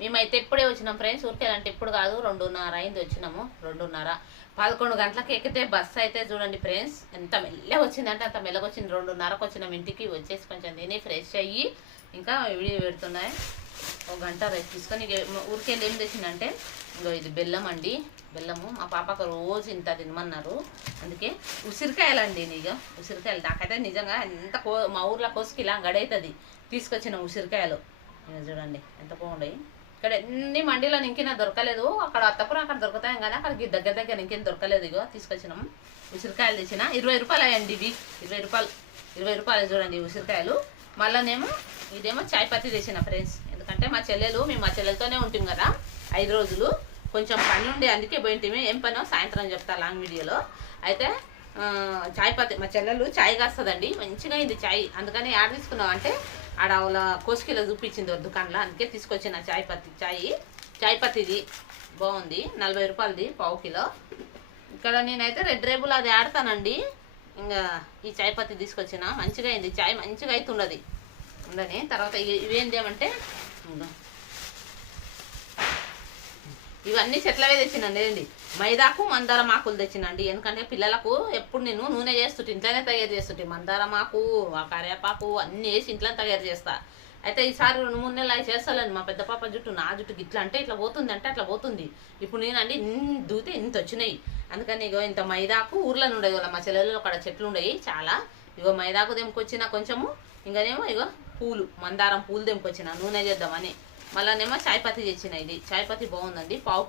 మేమైతే ఇప్పుడే వచ్చినాం ఫ్రెండ్స్. ఊరికేనంటే ఇప్పుడు కాదు, 2:30 అయింది వచ్చినాము. 2:30 11 గంటలకు ఎక్కితే బస్సు అయితే చూడండి ఫ్రెండ్స్ ఎంత మెల్లగా వచ్చిందంటే అంత మెల్లగా వచ్చింది. 2:30కు వచ్చినాం ఇంటికి. వచ్చేసి కొంచెం తిని ఫ్రెష్ అయ్యి ఇంకా వీడియో పెడుతున్నాయి. 1 గంట రెస్ట్ తీసుకొని ఊరికెళ్ళి ఏం తెచ్చిందంటే ఇంకో ఇది బెల్లం అండి. బెల్లము మా పాపకు రోజు ఇంత తినమన్నారు. అందుకే ఉసిరికాయలండి. ఇక ఉసిరికాయలు నాకైతే నిజంగా ఎంత మా ఊర్లో కోసుకి ఇలా గడవుతుంది. తీసుకొచ్చిన ఉసిరికాయలు ఇక చూడండి ఎంత బాగుండయి. ఇక్కడ ఎన్ని మండీలో ఇంకినా దొరకలేదు. అక్కడ అత్తపురం అక్కడ దొరుకుతాయి కానీ అక్కడికి దగ్గర దగ్గర ఇంకేం దొరకలేదు. ఇగో తీసుకొచ్చినాం ఉసిరికాయలు తెచ్చిన. 20 రూపాయలు అయ్యండి ఇవి. 20 రూపాయలు చూడండి ఉసిరికాయలు. మళ్ళీనేమో ఇదేమో చాయ్ పత్తి తెచ్చిన ఫ్రెండ్స్. ఎందుకంటే మా చెల్లెలతోనే ఉంటాం కదా 5 రోజులు. కొంచెం పని ఉండే అందుకే పోయింటిమి. ఏం పనో సాయంత్రం చెప్తా లాంగ్ వీడియోలో. అయితే చాయ్ పత్తి మా చెల్లెలు చాయ్ కాస్తుందండి. మంచిగా అయింది చాయ్. అందుకని ఆడ తీసుకున్నాం అంటే ఆడ వాళ్ళ కోసుకిలో చూపించింది దుకాణంలో. అందుకే తీసుకొచ్చిన చాయ్ పత్తిది బాగుంది. 40 రూపాయలది పావు కిలో. ఇక్కడ నేనైతే రెడ్ రేబుల్ అది ఆడతానండి. ఇంకా ఈ చాయ్ పత్తి తీసుకొచ్చిన. మంచిగా అయింది చాయ్, మంచిగా అవుతున్నది ఉండని. తర్వాత ఇవేంటి ఏమంటే ఇవన్నీ చెట్లవే తెచ్చినండి. మైదాకు మందారం ఆకులు తెచ్చినండి. ఎందుకంటే పిల్లలకు ఎప్పుడు నేను నూనె చేస్తుంటే ఇంట్లోనే తయారు చేస్తుంటే మందారం ఆకు, కరివేపాకు అన్నీ వేసి ఇంట్లో తయారు చేస్తా. అయితే ఈసారి 2-3 నెలలు అవి చేస్తానండి. మా పెద్ద పాప జుట్టు నా జుట్టుకి ఇట్లా అంటే ఇట్లా పోతుంది అంటే అట్లా పోతుంది. ఇప్పుడు నేనండి దూతే ఇంత వచ్చినాయి. అందుకని ఇగో ఇంత మైదాకు ఊర్లో ఉండేవి కదా మా చెల్లెలు అక్కడ చెట్లు ఉండేవి చాలా. ఇగో మైదాకు తెంపుకొచ్చిన కొంచెము. ఇంకనేమో ఇగో పూలు మందారం పూలు తెంపుకొచ్చిన నూనె చేద్దామని. మళ్ళీనేమో చాయ్ పత్తి తెచ్చిన. ఇది చాయ్ పత్తి బాగుందండి. పావు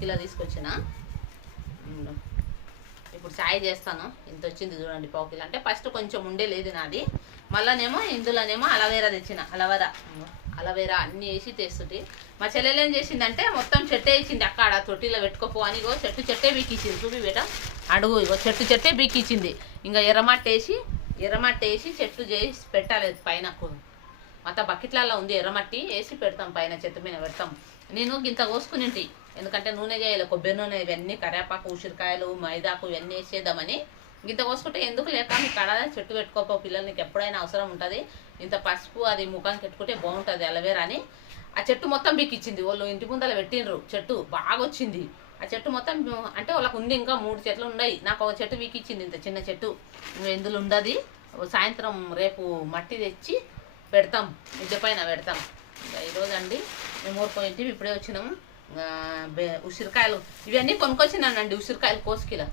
కిలో తీసుకొచ్చిన. ఇప్పుడు చాయ్ చేస్తాను. ఇంత వచ్చింది చూడండి పావు కిలో. అంటే ఫస్ట్ కొంచెం ఉండే లేదు నాది. మళ్ళీనేమో ఇందులోనేమో అలవేరా తెచ్చిన. అలవేరా అన్నీ వేసి తెస్తుంటే మా చెల్లెలు ఏం చేసిందంటే మొత్తం చెట్టే ఇచ్చింది. అక్కడ తొట్టిలో పెట్టుకోపో అని ఇగో చెట్టే బీకిచ్చింది. చూపి బేట అడుగు. ఇగో చెట్టే బీకిచ్చింది. ఇంకా ఎర్రమట్టి వేసి చెట్టు చేసి పెట్టాలి పైన. మొత్తం బకెట్లలో ఉంది ఎర్రమట్టి వేసి పెడతాం పైన, చెట్టు మీద పెడతాం. నేను గింత కోసుకునింటి. ఎందుకంటే నూనె చేయాలి, కొబ్బరి నూనె ఇవన్నీ కరివేపాకు ఉసిరికాయలు మైదాకు ఇవన్నీ వేసేద్దామని గింత కోసుకుంటే ఎందుకు లేక మీ కడ చెట్టు పెట్టుకోపో పిల్లలు, నీకు ఎప్పుడైనా అవసరం ఉంటుంది. ఇంత పసుపు అది ముఖానికి పెట్టుకుంటే బాగుంటుంది అలవేరా అని ఆ చెట్టు మొత్తం బీకిచ్చింది. వాళ్ళు ఇంటి ముందర పెట్టినరు. చెట్టు బాగా వచ్చింది. ఆ చెట్టు మొత్తం అంటే వాళ్ళకు ఉంది. ఇంకా 3 చెట్లు ఉన్నాయి. నాకు ఒక చెట్టు బీకిచ్చింది. ఇంత చిన్న చెట్టు ఎందులో ఉండదు. సాయంత్రం రేపు మట్టి తెచ్చి పెడతాం, మిద్దె పైన పెడతాం. ఈరోజు అండి మేము ఊరుకోయింటివి. ఇప్పుడే వచ్చినాము. ఉసిరికాయలు ఇవన్నీ కొనుక్కొచ్చినానండి. ఉసిరికాయలు కోసుకిలో